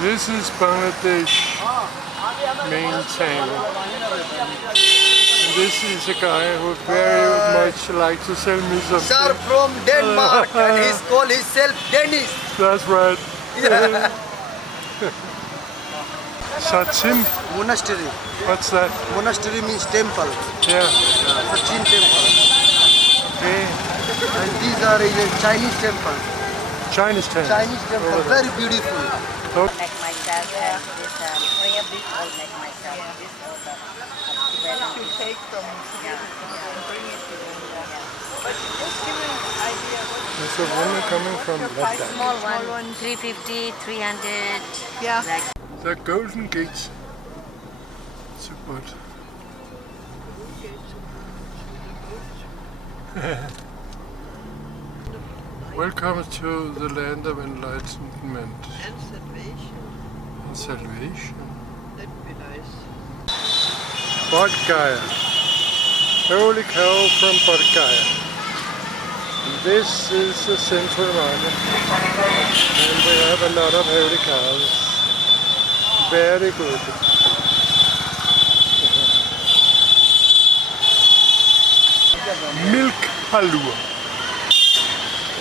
This is Bangladesh main town. And this is a guy who very much like to sell me something. Sir from Denmark and he's called himself Dennis. That's right. Yeah. Satim? Monastery. What's that? Monastery means temple. Yeah. Sachin temple. Okay. And these are Chinese temple. Chinese town. Chinese temple, very beautiful. Look. Like myself, have this prayer book all like myself. This all the You take from here and bring it to India. But just give me an idea what There's a woman coming from Ladakh. small one, 350, 300. yeah. Like The Golden Gate. It's a boat. Welcome to the land of enlightenment And salvation. and salvation. That'd be nice. Bodhgaya. Holy cow from Bodhgaya. And this is the central market. And we have a lot of holy cows. Very good. Milk halwa.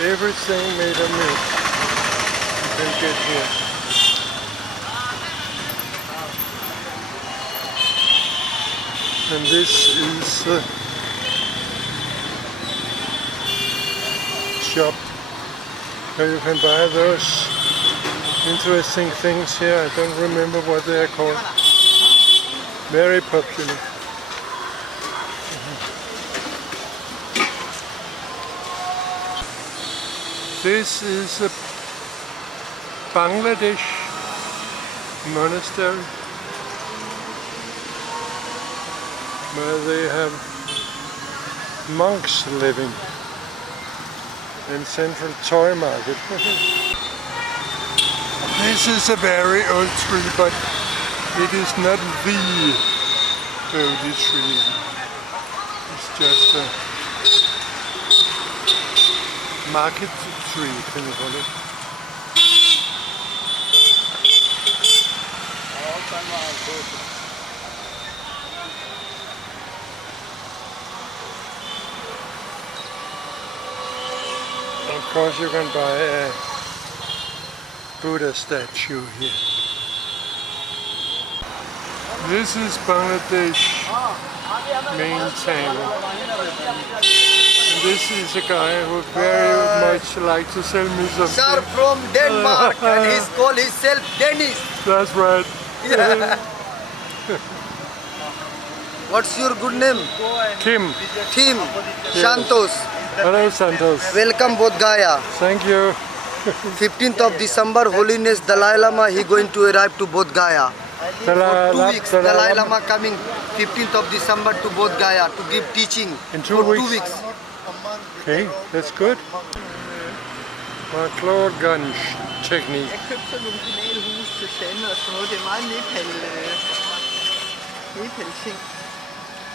Everything made of milk you can get here. And this is a shop where you can buy those interesting things here. I don't remember what they are called. Very popular. This is a Bangladesh monastery where they have monks living in central toy market. This is a very old tree, but it is not the holy tree. It's just a market tree, can you call it? Of course you can buy a Buddha statue here. This is Bangladesh main town. And this is a guy who very much like to sell me something. Sir from Denmark and he's called himself Dennis. That's right. Yeah. What's your good name? Kim. Tim. Santos. Hello Santos. Welcome Bodhgaya. Thank you. 15th of December, Holiness Dalai Lama, he going to arrive to Bodhgaya. For 2 weeks, Dalai Lama coming 15th of December to Bodhgaya to give teaching In for 2 2 weeks. Okay, that's good. Claude Gunch technique. Jeg købte sådan nogle kanalhuse til sande og sådan noget. Det er meget Nepal-ting.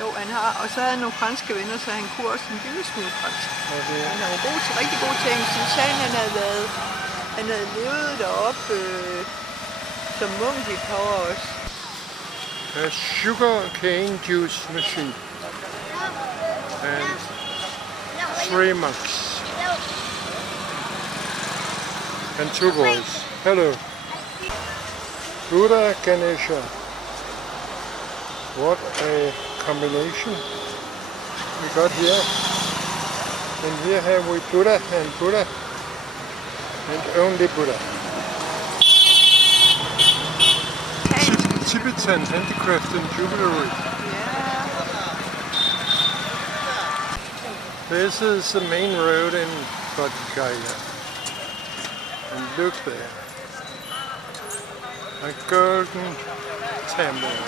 Jo, han har. Og så havde han nogle franske venner, så han kunne også en lille smule fransk. Okay. Han er jo god til, rigtig god til engelsk. Så sagde han havde levet deroppe som munk i et par år også. A sugar cane juice machine. And 3 monks. And 2 boys. Hello. Buddha Ganesha. What a combination we got here. And here have we Buddha and Buddha. And only Buddha. Tibetan handicraft and jewelry. This is the main road in Bodhgaya. And look there. A golden temple.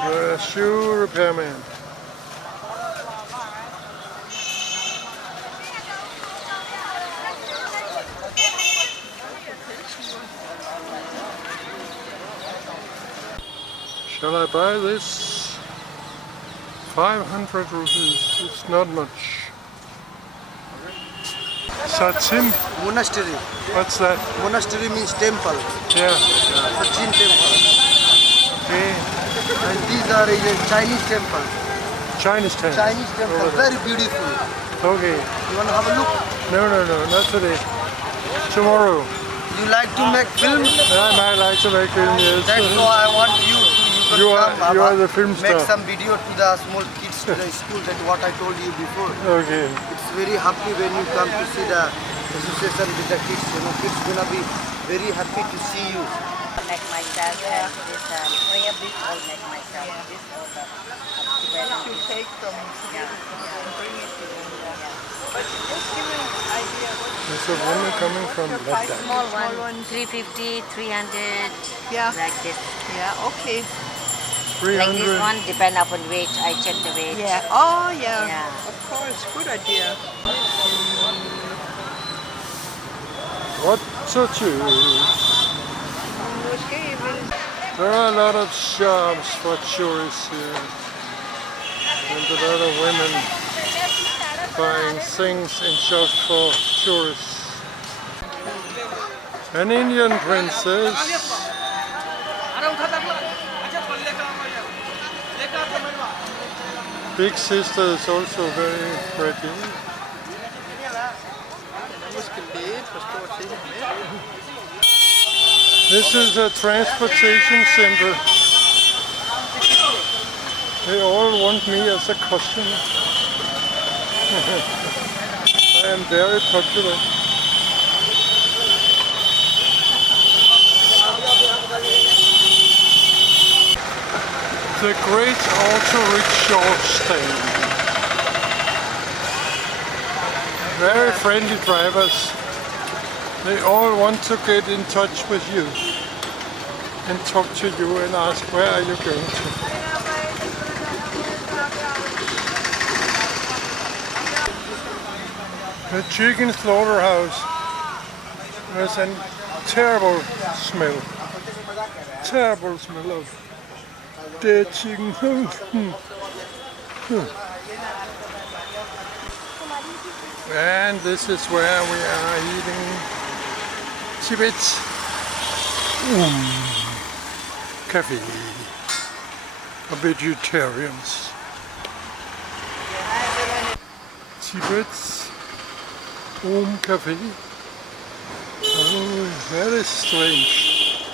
A shoe repairman. Shall I buy this? 500 rupees, it's not much. Satim? Monastery. What's that? Monastery means temple. Yeah. Sachin temple. Okay. And these are a Chinese temple. Chinese temple. Chinese temple, Over there. very beautiful. Okay. You want to have a look? No, not today. Tomorrow. You like to make film? I might like to make film, yes. That's why I want you to You come, are the film make star. some video to the small kids to the school. That's what I told you before. Okay. It's very happy when you come to see the association with the kids. You know, kids gonna be very happy to see you. Make myself and this prayer book all make myself. This all the Tibet Om You Cafe. take from here and bring it to India. But just give me an idea. There's a woman coming from Ladakh. Small Small one, one. 350, 300, Yeah. like this. Yeah, okay. Like this 300. one, depend upon weight. I check the weight. Yeah. Oh, yeah. Yeah. Of course. Good idea. What to choose? Måske vil... There are a lot of shops for tourists here. And a lot of women buying things in shops for tourists. An Indian princess. Big sister is also very pretty. Måske lidt for stort til med. This is a transportation center. They all want me as a customer. I am very popular. The great auto rickshaw stand. Very friendly drivers. They all want to get in touch with you and talk to you and ask where are you going to. The chicken slaughterhouse. There's a terrible smell. Terrible smell of dead chicken. And this is where we are eating Tibet Om Cafe for vegetarians. Tibet Om Cafe. Oh, very strange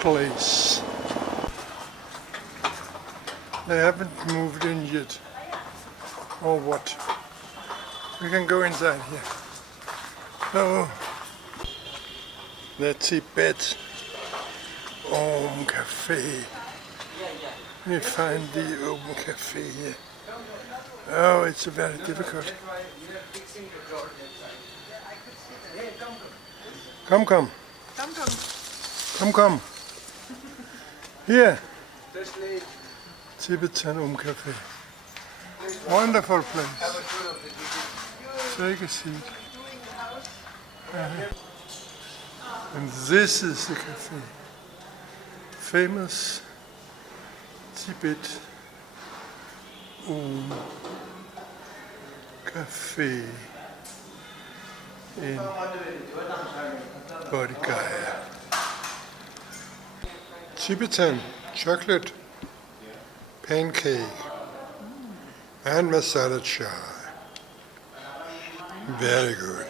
place. They haven't moved in yet. Or what? We can go inside here. Oh, the Tibet Om Cafe. We find the Om Cafe here. Oh, it's very difficult. Come. Kom. Come. Here. Tibetan Om Cafe. Wonderful place. Take a seat. And this is the cafe. Famous Tibet Om Cafe in Bodhgaya. Tibetan chocolate pancake and masala chai. Very good.